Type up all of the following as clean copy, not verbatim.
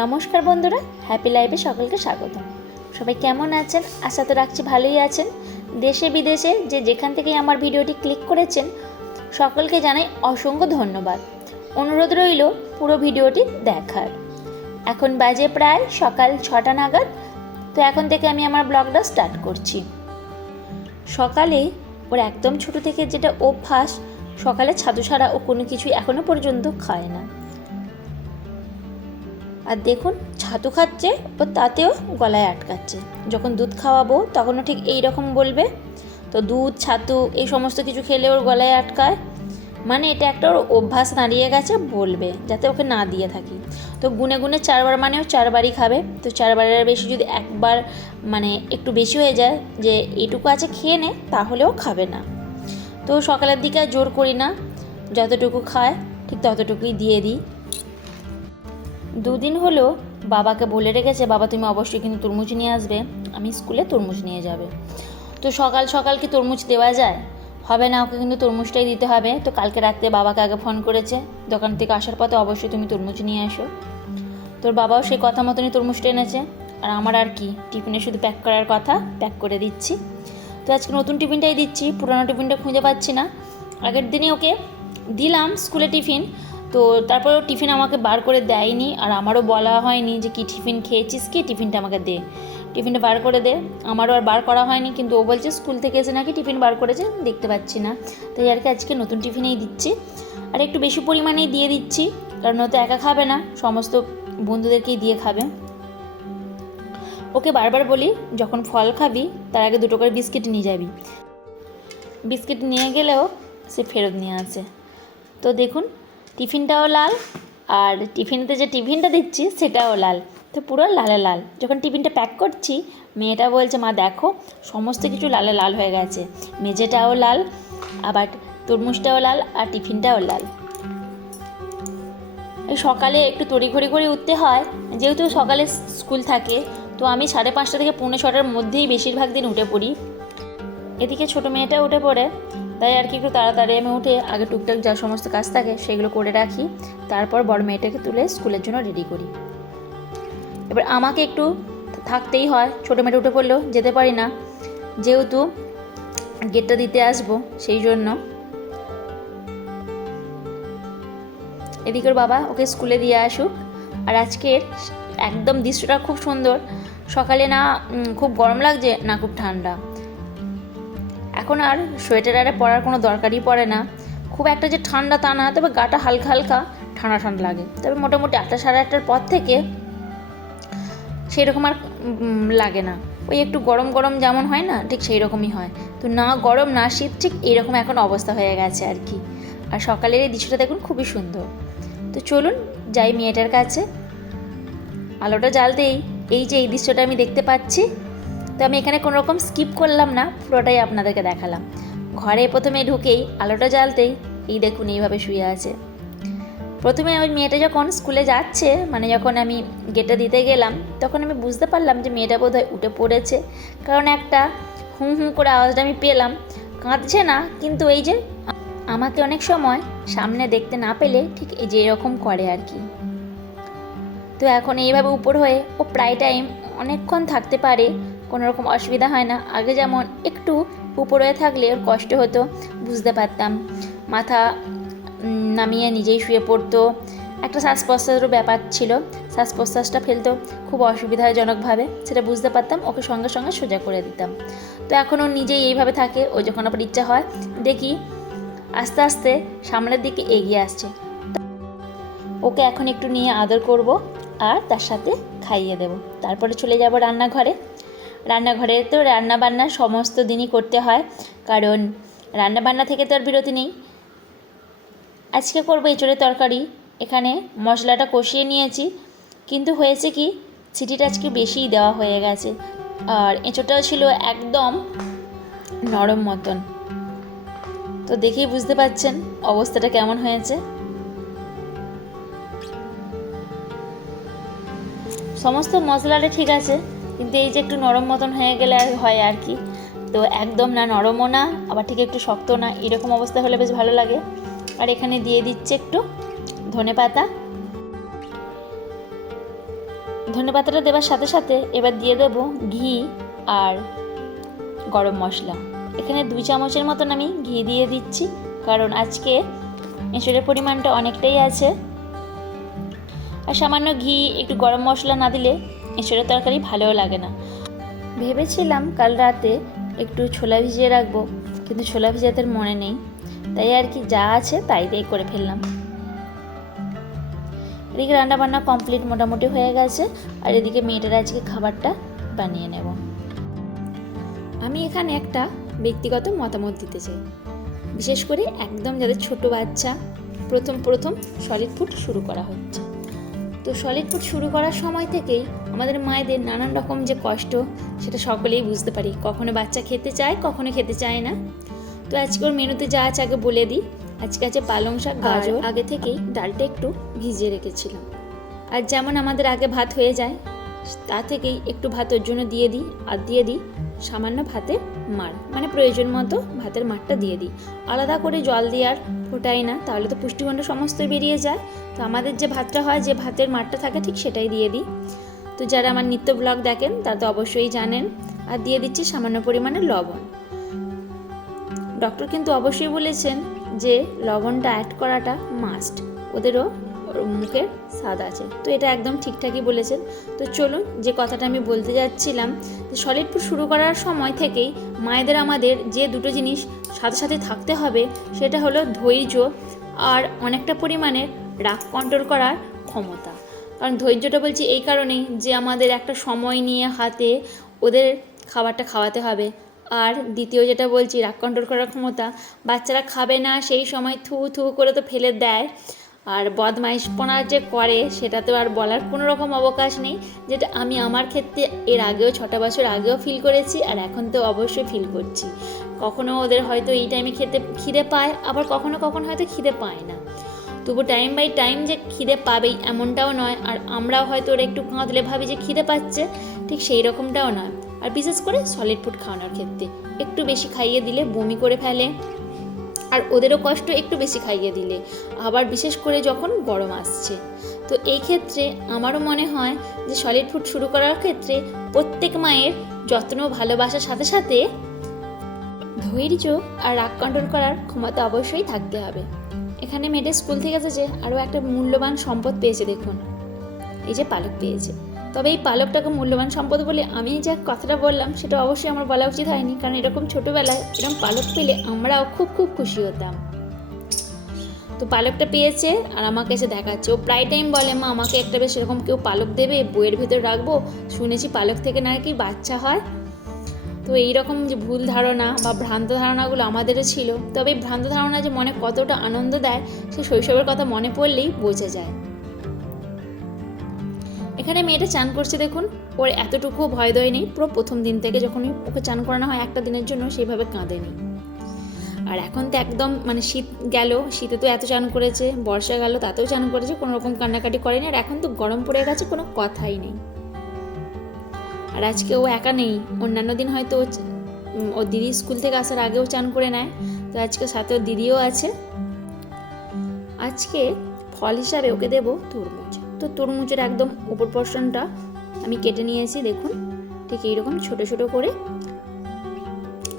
নমস্কার বন্ধুরা, হ্যাপি লাইফে সকলকে স্বাগত। সবাই কেমন আছেন? আশা তো রাখছি ভালোই আছেন। দেশে বিদেশে যে যেখান থেকেই আমার ভিডিওটি ক্লিক করেছেন সকলকে জানাই অসংখ্য ধন্যবাদ। অনুরোধ রইল পুরো ভিডিওটি দেখার। এখন বাজে প্রায় সকাল 6টা নাগাদ। তো এখন থেকে আমি আমার ব্লগটা স্টার্ট করছি। সকালে ওর একদম ছোট থেকে যেটা অভ্যাস, সকালে ছাতু ছাড়া ও কোনো কিছুই এখনো পর্যন্ত খায় না। আর দেখুন ছাতু খাচ্ছে ও তাতেও গলায় আটকাচ্ছে। যখন দুধ খাওয়াবো তখনও ঠিক এই রকম বলবে। তো দুধ ছাতু এই সমস্ত কিছু খেলে ওর গলায় আটকায়, মানে এটা একটা ওর অভ্যাস দাঁড়িয়ে গেছে, বলবে যাতে ওকে না দিয়ে থাকি। তো গুনে গুনে 4বার মানেও 4বারই খাবে। তো 4বারের বেশি যদি একবার মানে একটু বেশি হয়ে যায় যে এইটুকু আছে খেয়ে নে, তাহলেও খাবে না। তো সকালের দিকে আর জোর করি না, যতটুকু খায় ঠিক ততটুকুই দিয়ে দিই। দুদিন হলো বাবাকে বলে রেখেছে, বাবা তুমি অবশ্যই কিন্তু তরমুজ নিয়ে আসবে, আমি স্কুলে তরমুজ নিয়ে যাবে। তো সকাল সকাল কি তরমুজ দেওয়া যায়? হবে না, ওকে কিন্তু তরমুজটাই দিতে হবে। তো কালকে রাত্রে বাবাকে আগে ফোন করেছে, দোকান থেকে আসার পথে অবশ্যই তুমি তরমুজ নিয়ে আসো। তোর বাবাও সেই কথা মতনই তরমুজটা এনেছে। আর আমার আর কি, টিফিনে শুধু প্যাক করার কথা, প্যাক করে দিচ্ছি। তো আজকে নতুন টিফিনটাই দিচ্ছি, পুরোনো টিফিনটা খুঁজে পাচ্ছি না। আগের দিনই ওকে দিলাম স্কুলে টিফিন, তো তারপরেও টিফিন আমাকে বার করে দেয়নি। আর আমারও বলা হয়নি যে কি টিফিন খেয়েছিস, কি টিফিনটা আমাকে দে, টিফিনটা বার করে দে। আমারও আর বার করা হয়নি, কিন্তু ও বলছে স্কুল থেকে এসে নাকি টিফিন বার করেছে, দেখতে পাচ্ছি না। তাই আর কি আজকে নতুন টিফিনেই দিচ্ছি। আর একটু বেশি পরিমাণেই দিয়ে দিচ্ছি, কারণ ও তো একা খাবে না, সমস্ত বন্ধুদেরকেই দিয়ে খাবে। ওকে বারবার বলি যখন ফল খাবি তার আগে 2টো করে বিস্কিট নিয়ে যাবি। বিস্কিট নিয়ে গেলেও সে ফেরত নিয়ে আসে। তো দেখুন টিফিনটাও লাল, আর টিফিনতে যে টিফিনটা দিচ্ছি সেটাও লাল। তো পুরো লালে লাল। যখন টিফিনটা প্যাক করছি মেয়েটা বলছে, মা দেখো সমস্ত কিছু লালে লাল হয়ে গেছে, মেঝেটাও লাল, আবার তরমুজটাও লাল, আর টিফিনটাও লাল। এই সকালে একটু তড়িঘড়ি করে উঠতে হয়, যেহেতু সকালে স্কুল থাকে। তো আমি 5:30 থেকে 5:45-র মধ্যেই বেশিরভাগ দিন উঠে পড়ি। এদিকে ছোটো মেয়েটা উঠে পড়ে, তাই আর কি একটু তাড়াতাড়ি আমি উঠে আগে টুকটাক যা সমস্ত কাজ থাকে সেগুলো করে রাখি। তারপর বড় মেয়েটাকে তুলে স্কুলের জন্য রেডি করি। এবার আমাকে একটু থাকতেই হয়, ছোটো মেয়েটা উঠে পড়লেও যেতে পারি না, যেহেতু গেটটা দিতে আসবো সেই জন্য। এদিকের বাবা ওকে স্কুলে দিয়ে আসুক। আর আজকের একদম দৃশ্যটা খুব সুন্দর। সকালে না খুব গরম লাগছে, না খুব ঠান্ডা। এখন আর সোয়েটার আরে পরার কোনো দরকারই পড়ে না। খুব একটা যে ঠান্ডা তা না, তবে গাটা হালকা হালকা ঠান্ডা ঠান্ডা লাগে। তবে মোটামুটি 8টা সাড়ে 8টার পর থেকে সেরকম আর লাগে না। ওই একটু গরম গরম যেমন হয় না, ঠিক সেই রকমই হয়। তো না গরম না শীত, ঠিক এইরকম এখন অবস্থা হয়ে গেছে আর কি। আর সকালের এই দৃশ্যটা দেখুন খুবই সুন্দর। তো চলুন যাই মেয়েটার কাছে। আলোটা জ্বালতেই এই যে এই দৃশ্যটা আমি দেখতে পাচ্ছি, তো আমি এখানে কোনো রকম স্কিপ করলাম না, পুরোটাই আপনাদেরকে দেখালাম। ঘরে প্রথমে ঢুকেই আলোটা জ্বালতেই এই দেখুন এইভাবে শুয়ে আছে। প্রথমে ওই মেয়েটা যখন স্কুলে যাচ্ছে, মানে যখন আমি গেটটা দিতে গেলাম, তখন আমি বুঝতে পারলাম যে মেয়েটা বোধহয় উঠে পড়েছে, কারণ একটা হুঁ হুঁ করে আওয়াজটা আমি পেলাম। কাঁদছে না, কিন্তু এই যে আমাকে অনেক সময় সামনে দেখতে না পেলে ঠিক এই যে এরকম করে আর কি। তো এখন এইভাবে উপর হয়ে ও প্রায় টাইম অনেকক্ষণ থাকতে পারে, কোনো রকম অসুবিধা হয় না। আগে যেমন একটু উপরে থাকলে ওর কষ্ট হতো, বুঝতে পারতাম, মাথা নামিয়ে নিজেই শুয়ে পড়তো, একটা শ্বাস প্রশ্বাসেরও ব্যাপার ছিল, শ্বাস প্রশ্বাসটা ফেলতো খুব অসুবিধাজনকভাবে, সেটা বুঝতে পারতাম, ওকে সঙ্গে সঙ্গে সোজা করে দিতাম। তো এখন ও নিজেই এইভাবে থাকে। ও যখন আবার ইচ্ছা হয় দেখি আস্তে আস্তে সামনের দিকে এগিয়ে আসছে। ওকে এখন একটু নিয়ে আদর করব আর তার সাথে খাইয়ে দেব, তারপরে চলে যাব রান্নাঘরে। রান্নাঘরে তো রান্নাবান্না সমস্ত দিনই করতে হয়, কারণ রান্নাবান্না থেকে তো আর বিরতি নেই। আজকে করবো এঁচোড়ের তরকারি। এখানে মশলাটা কষিয়ে নিয়েছি, কিন্তু হয়েছে কি সিটিটা আজকে বেশিই দেওয়া হয়ে গেছে, আর এঁচোড়টাও ছিল একদম নরম মতন। তো দেখেই বুঝতে পারছেন অবস্থাটা কেমন হয়েছে। সমস্ত মশলাটা ঠিক আছে, কিন্তু এই যে একটু নরম মতন হয়ে গেলে হয় আর কি। তো একদম না নরমও না, আবার ঠিক একটু শক্ত না, এরকম অবস্থা হলে বেশ ভালো লাগে। আর এখানে দিয়ে দিচ্ছে একটু ধনেপাতা। ধনেপাতাটা দেওয়ার সাথে সাথে এবার দিয়ে দেবো ঘি আর গরম মশলা। এখানে 2 চামচের মতন আমি ঘি দিয়ে দিচ্ছি, কারণ আজকে এঁচড়ের পরিমাণটা অনেকটাই আছে। আর সামান্য ঘি, একটু গরম মশলা না দিলে এঁচড়ের তরকারি ভালোও লাগে না। ভেবেছিলাম কাল রাতে একটু ছোলা ভিজিয়ে রাখবো, কিন্তু ছোলা ভিজাতে মনে নেই, তাই আর কি যা আছে তাই দিয়ে করে ফেললাম। এদিকে রান্নাবান্না কমপ্লিট মোটামুটি হয়ে গেছে, আর এদিকে মেয়েটার আজকে খাবারটা বানিয়ে নেব। আমি এখানে একটা ব্যক্তিগত মতামত দিতে চাই, বিশেষ করে একদম যাদের ছোট বাচ্চা প্রথম সলিড ফুড শুরু করা হচ্ছে। তো সলিড ফুড শুরু করার সময় থেকেই আমাদের মায়েদের নানান রকম যে কষ্ট, সেটা সকলেই বুঝতে পারি। কখনো বাচ্চা খেতে চায়, কখনো খেতে চায় না। তো আজকে ওর মেনুতে যা আছে আগে বলে দিই। আজকে আছে পালং শাক, গাজর, আগে থেকেই ডালটা একটু ভিজিয়ে রেখেছিলাম। আর যেমন আমাদের আগে ভাত হয়ে যায়, তা থেকেই একটু ভাত ওর জন্য দিয়ে দিই, আর দিয়ে দিই সামান্য ভাতের মাড়, মানে প্রয়োজন মতো ভাতের মাড়টা দিয়ে দিই। আলাদা করে জল দিয়ে আর ফোটাই না, তাহলে তো পুষ্টিগুণ সমস্তই বেরিয়ে যায়। তো আমাদের যে ভাতটা হয়, যে ভাতের মাড়টা থাকে, ঠিক সেটাই দিয়ে দিই। তো যারা আমার নিত্য ব্লগ দেখেন তারা তো অবশ্যই জানেন। আর দিয়ে দিচ্ছি সামান্য পরিমাণে লবণ। ডক্টর কিন্তু অবশ্যই বলেছেন যে লবণটা অ্যাড করাটা মাস্ট, ওদেরও মুখের স্বাদ আছে। তো এটা একদম ঠিকঠাকই বলেছেন। তো চলুন, যে কথাটা আমি বলতে যাচ্ছিলাম, যে সলিড ফুড শুরু করার সময় থেকেই মায়েদের আমাদের যে দুটো জিনিস সাথে সাথে থাকতে হবে, সেটা হলো ধৈর্য আর অনেকটা পরিমাণের রাগ কন্ট্রোল করার ক্ষমতা। কারণ ধৈর্যটা বলছি এই কারণেই যে আমাদের একটা সময় নিয়ে হাতে ওদের খাবারটা খাওয়াতে হবে। আর দ্বিতীয় যেটা বলছি, রাগ কন্ট্রোল করার ক্ষমতা। বাচ্চারা খাবে না সেই সময় থু থু করে তো ফেলে দেয়, আর বদমাইশপনা যে করে সেটা তো আর বলার কোনো রকম অবকাশ নেই, যেটা আমি আমার ক্ষেত্রে এর আগেও 6টা বছর আগেও ফিল করেছি, আর এখন তো অবশ্যই ফিল করছি। কখনো ওদের হয়তো এই টাইমে খিদে পায়, আবার কখনো কখনো হয়তো খিদে পায় না। তবু টাইম বাই টাইম যে খিদে পাবেই এমনটাও নয়, আর আমরাও হয়তো ওরা একটু কাঁদলে ভাবি যে খিদে পাচ্ছে, ঠিক সেই রকমটাও নয়। আর বিশেষ করে সলিড ফুড খাওয়ানোর ক্ষেত্রে একটু বেশি খাইয়ে দিলে বমি করে ফেলে, আর ওদেরও কষ্ট একটু বেশি খাইয়ে দিলে, আবার বিশেষ করে যখন গরম আসছে। তো এই ক্ষেত্রে আমারও মনে হয় যে সলিড ফুড শুরু করার ক্ষেত্রে প্রত্যেক মায়ের যত্ন ভালোবাসার সাথে সাথে ধৈর্য আর রাগ কন্ট্রোল করার ক্ষমতা অবশ্যই থাকতে হবে। এখানে মেয়েদের স্কুল থেকে এসেছে, আরও একটা মূল্যবান সম্পদ পেয়েছে, দেখুন এই যে পালক পেয়েছে। তবে এই পালকটাকে মূল্যবান সম্পদ বলে আমি যে কথাটা বললাম, সেটা অবশ্যই আমার বলা উচিত হয়নি, কারণ এরকম ছোটোবেলায় এরকম পালক পেলে আমরাও খুব খুব খুশি হতাম। তো পালকটা পেয়েছে আর আমাকে এসে দেখাচ্ছে। ও প্রায় টাইম বলে, মা আমাকে একটা বেশ এরকম কেউ পালক দেবে, বইয়ের ভেতর রাখবো, শুনেছি পালক থেকে নাকি বাচ্চা হয়। তো এইরকম যে ভুল ধারণা বা ভ্রান্ত ধারণাগুলো আমাদেরও ছিল। তবে এই ভ্রান্ত ধারণা যে মনে কতটা আনন্দ দেয়, সে শৈশবের কথা মনে পড়লেই বোঝা যায়। এখানে মেয়েটা চান করছে, দেখুন ওর এতটুকু ভয় দয় নেই। পুরো প্রথম দিন থেকে যখনই ওকে চান করানো হয় একটা দিনের জন্য, সেইভাবে কাঁদেনি। আর এখন তো একদম মানে শীত গেল, শীতে তো এত চান করেছে, বর্ষা গেল তাতেও চান করেছে, কোনো রকম কান্নাকাটি করেনি। আর এখন তো গরম পড়ে গেছে, কোনো কথাই নেই। আর আজকে ও একা নেই, অন্যান্য দিন হয়তো ওর দিদি স্কুল থেকে আসার আগেও চান করে নেয়, তো আজকে সাথে ওর দিদিও আছে। আজকে ফল হিসাবে ওকে দেবো তরমুজ। তো তরমুজের একদম উপর পোর্শনটা আমি কেটে নিয়েছি, দেখুন ঠিক এইরকম ছোট ছোট করে,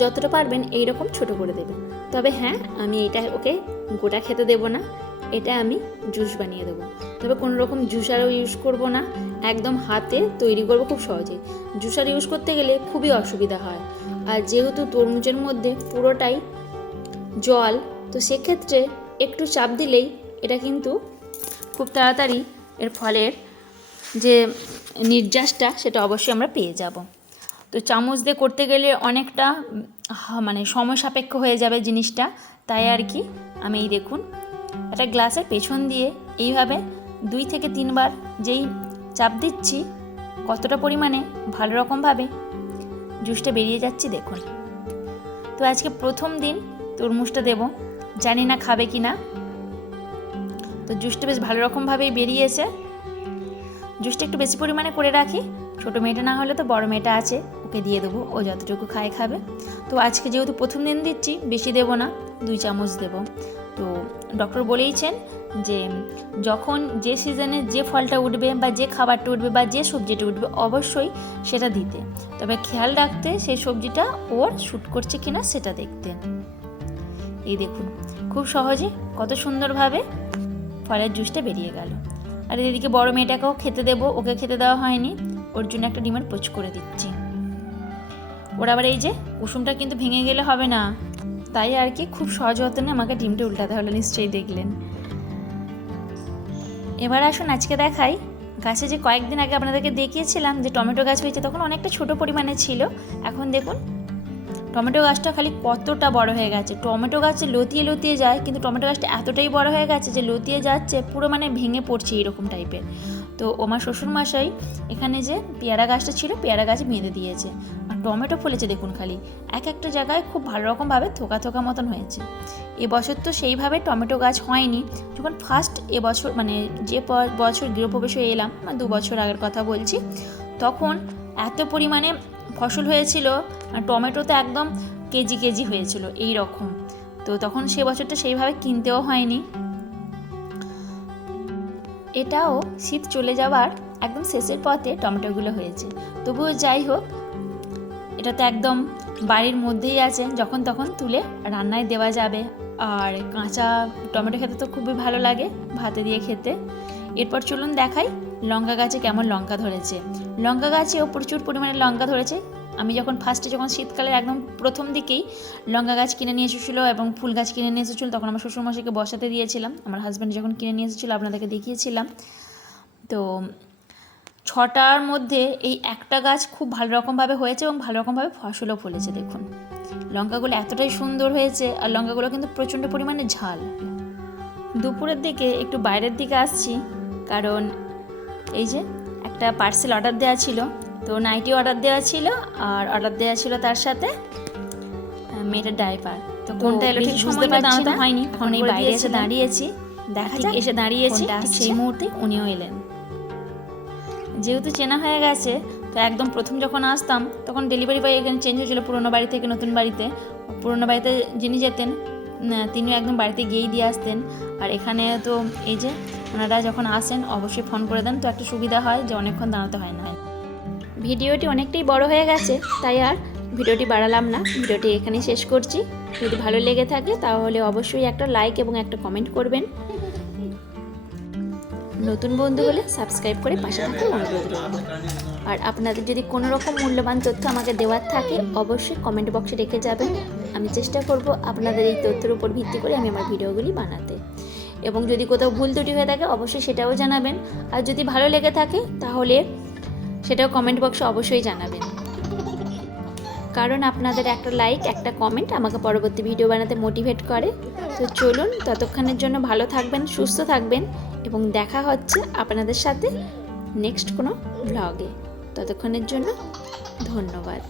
যতটা পারবেন এইরকম ছোট করে দেবেন। তবে হ্যাঁ, আমি এটা ওকে গোটা খেতে দেবো না, এটা আমি জুস বানিয়ে দেবো। তবে কোনো রকম জুসারও ইউজ করব না, একদম হাতে তৈরি করবো খুব সহজে। জুসার ইউজ করতে গেলে খুবই অসুবিধা হয়, আর যেহেতু তরমুজের মধ্যে পুরোটাই জল, তো সেক্ষেত্রে একটু চাপ দিলেই এটা কিন্তু খুব তাড়াতাড়ি এর ফলের যে নির্যাসটা সেটা অবশ্যই আমরা পেয়ে যাব। তো চামচ দিয়ে করতে গেলে অনেকটা মানে সময় সাপেক্ষ হয়ে যাবে জিনিসটা, তাই আর কি আমি এই দেখুন একটা গ্লাসের পেছন দিয়ে এইভাবে 2 থেকে 3 বার যেই চাপ দিচ্ছি, কতটা পরিমাণে ভালো রকমভাবে জুসটা বেরিয়ে যাচ্ছে দেখুন। তো আজকে প্রথম দিন তরমুজটা দেব, জানি না খাবে কি না। তো জুসটা বেশ ভালো রকমভাবেই বেরিয়েছে। জুসটা একটু বেশি পরিমাণে করে রাখি, ছোটো মেয়েটা না হলে তো বড় মেয়েটা আছে, ওকে দিয়ে দেবো, ও যতটুকু খাবে। তো আজকে যেহেতু প্রথম দিন দিচ্ছি, বেশি দেবো না, 2 চামচ দেবো। তো ডক্টর বলেইছেন যে যখন যে সিজনে যে ফলটা উঠবে বা যে খাবারটা উঠবে বা যে সবজিটা উঠবে অবশ্যই সেটা দিতে, তবে খেয়াল রাখতে সেই সবজিটা ওর শ্যুট করছে কিনা সেটা দেখতে। এই দেখুন খুব সহজে কত সুন্দরভাবে ফলের জুসটা বেরিয়ে গেল। আর এদিকে বড় মেয়েটাকেও খেতে দেবো, ওকে খেতে দেওয়া হয়নি, ওর জন্য একটা ডিমের পোচ করে দিচ্ছি। ওর আবার এই যে কুসুমটা কিন্তু ভেঙে গেলে হবে না, তাই আর কি খুব সহজ হতো না আমাকে ডিমটা উল্টাতে হলো, নিশ্চয়ই দেখলেন। এবার আসুন আজকে দেখাই গাছে যে কয়েকদিন আগে আপনাদেরকে দেখিয়েছিলাম যে টমেটো গাছ হয়েছে, তখন অনেকটা ছোট পরিমাণে ছিল। এখন দেখুন টমেটো গাছটা খালি কতটা বড় হয়ে গেছে। টমেটো গাছে লতিয়ে লতিয়ে যায়, কিন্তু টমেটো গাছটা এতটাই বড় হয়ে গেছে যে লতিয়ে যাচ্ছে পুরো মানে ভেঙে পড়ছে এরকম টাইপের। তো আমার শ্বশুরমশাই এখানে যে পেয়ারা গাছটা ছিল পেয়ারা গাছ বেঁধে দিয়েছে, আর টমেটো ফলেছে দেখুন খালি এক একটা জায়গায় খুব ভালো রকমভাবে থোকা থোকা মতন হয়েছে। এবছর তো সেইভাবে টমেটো গাছ হয়নি। যখন ফার্স্ট এবছর মানে যে বছর গৃহপ্রবেশ হয়ে এলাম, 2 বছর আগের কথা বলছি, তখন এত পরিমাণে ফসল হয়েছিল, আর টমেটো তো একদম কেজি কেজি হয়েছিল এই রকম। তো তখন সে বছরটা সেইভাবে কিনতেও হয়নি। এটাও শীত চলে যাওয়ার একদম শেষের পথে টমেটোগুলো হয়েছে। তবুও যাই হোক, এটা তো একদম বাড়ির মধ্যেই আছে, যখন তখন তুলে রান্নায় দেওয়া যাবে। আর কাঁচা টমেটো খেতে তো খুবই ভালো লাগে ভাতে দিয়ে খেতে। এরপর চলুন দেখাই লঙ্কা গাছে কেমন লঙ্কা ধরেছে। লঙ্কা গাছেও প্রচুর পরিমাণে লঙ্কা ধরেছে। আমি যখন শীতকালের একদম প্রথম দিকেই লঙ্কা গাছ কিনে নিয়ে এসেছিলো এবং ফুল গাছ কিনে নিয়ে এসেছিলো, তখন আমার শ্বশুরমশাইকে বসাতে দিয়েছিলাম। আমার হাজব্যান্ড যখন কিনে নিয়ে এসেছিলো আপনাদেরকে দেখিয়েছিলাম। তো 6টার মধ্যে এই একটা গাছ খুব ভালো রকমভাবে হয়েছে এবং ভালো রকমভাবে ফসলও ফলেছে। দেখুন লঙ্কাগুলো এতটাই সুন্দর হয়েছে, আর লঙ্কাগুলো কিন্তু প্রচণ্ড পরিমাণে ঝাল। দুপুরের দিকে একটু বাইরের দিকে আসছি, কারণ এই যে একটা পার্সেল অর্ডার দেওয়া ছিল, তো নাইটি অর্ডার দেওয়া ছিল, আর অর্ডার দেওয়া ছিল তার সাথে মেয়েটার ডাইপার। তো কোনটা এলো ঠিক বুঝতে পারছি না, হয়নি। এখন এই বাইরে এসে দাঁড়িয়েছি, দেখা যাক এসে দাঁড়িয়েছি সেই মুহূর্তে উনিও এলেন। যেহেতু চেনা হয়ে গেছে, তো একদম প্রথম যখন আসতাম তখন ডেলিভারি বয় এখানে চেঞ্জ হয়েছিল, পুরোনো বাড়ি থেকে নতুন বাড়িতে। পুরোনো বাড়িতে যিনি যেতেন তিনিও একদম বাড়িতে গিয়েই দিয়ে আসতেন। আর এখানে তো এই যে ওনারা যখন আসেন অবশ্যই ফোন করে দেন, তো একটা সুবিধা হয় যে অনেকক্ষণ দাঁড়াতে হয় না। ভিডিওটি অনেকটাই বড় হয়ে গেছে, তাই আর ভিডিওটি বাড়ালাম না, ভিডিওটি এখানেই শেষ করছি। যদি ভালো লেগে থাকে তাহলে অবশ্যই একটা লাইক এবং একটা কমেন্ট করবেন। নতুন বন্ধু হলে সাবস্ক্রাইব করে পাশে থাকার অনুরোধ রইল। আর আপনাদের যদি কোনো রকম মূল্যবান তথ্য আমাকে দেওয়ার থাকে অবশ্যই কমেন্ট বক্সে রেখে যাবেন। আমি চেষ্টা করব আপনাদের এই তথ্যের উপর ভিত্তি করে আমি আমার ভিডিওগুলি বানাতে। এবং যদি কোথাও ভুল ত্রুটি হয়ে থাকে অবশ্যই সেটাও জানাবেন। আর যদি ভালো লেগে থাকে তাহলে সেটাও কমেন্ট বক্সে অবশ্যই জানাবেন, কারণ আপনাদের একটা লাইক একটা কমেন্ট আমাকে পরবর্তী ভিডিও বানাতে মোটিভেট করে। তো চলুন, ততক্ষণের জন্য ভালো থাকবেন, সুস্থ থাকবেন, এবং দেখা হচ্ছে আপনাদের সাথে নেক্সট কোনো ব্লগে। ততক্ষণের জন্য ধন্যবাদ।